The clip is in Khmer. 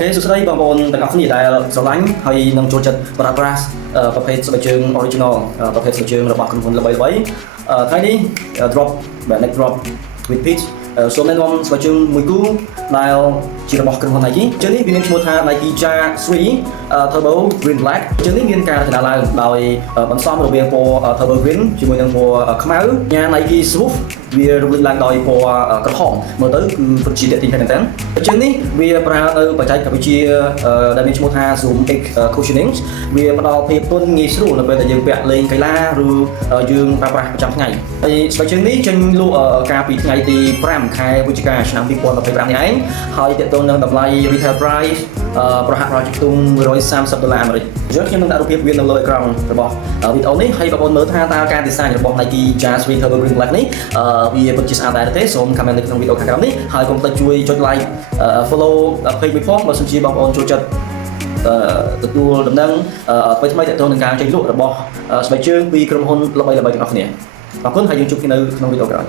Okay, so today បងប្អូនទាំងអស់គ្នាដែលស្រឡាញ់ហើយនឹងចូលចិត្តប្រើប្រាស់ប្រភេទស្បែកជើង original ប្រភេទស្បែកជើងរបស់ក្រុមហ៊ុនល្បីៗថ្ងៃនេះ drop neck drop with pitch សូមណែនាំស្បែកជើងមួយគូដែលជារបស់ក្រុមហ៊ុន Nike ជើងនេះវាមានឈ្មោះថា Nike Ja 3 Turbo Green Black ជើងនេះមានការរចនាឡើងដោយបន្សំរវាងពណ៌ Turbo Green ជាមួយនឹងពណ៌ខ្មៅញ៉ា Nike Smooth វារំលេចឡើងដោយពណ៌ក្រហមមើលទៅគឺពិតជាទាក់ទាញមែនទែនជើងនេះវាប្រើនៅបច្ចេកវិទ្យាដែលមានឈ្មោះថា Zoom X Cushioning វាផ្ដល់ភាពទន់ងាយស្រួលនៅពេលដែលយើងពាក់លេងកីឡាឬយើងប្រើប្រាស់ប្រចាំថ្ងៃហើយស្បែកជើងនេះចេញលក់កាលពីថ្ងៃទី5 ខែវិច្ឆិកាឆ្នាំ2025នេះឯងហើយទាក់ទងនឹងតម្លៃ retail price ប្រហាក់ប្រហែលជាខ្ទង់$130អាមេរិកយើងខ្ញុំនឹងដាក់រូបភាពវានៅលើអេក្រង់របស់វីដេអូនេះហើយបងប្អូនមើលថាតើការ design របស់ Nike Ja 3 Turbo Green Black នេះវាពិតជាស្អាតដែរទេសូម comment នៅក្នុងវីដេអូខាងក្រោមនេះហើយកុំភ្លេចជួយចុច like follow page មួយផងបើសិនជាបងប្អូនចូលចិត្តទទួលដំណឹងថ្មីៗទាក់ទងនឹងការចេញលក់របស់ស្បែកជើងពីក្រុមហ៊ុនល្បីៗទាំងអស់គ្នាអរគុណហើយយើងជួបគ្នានៅក្នុងវីដេអូក្រោយ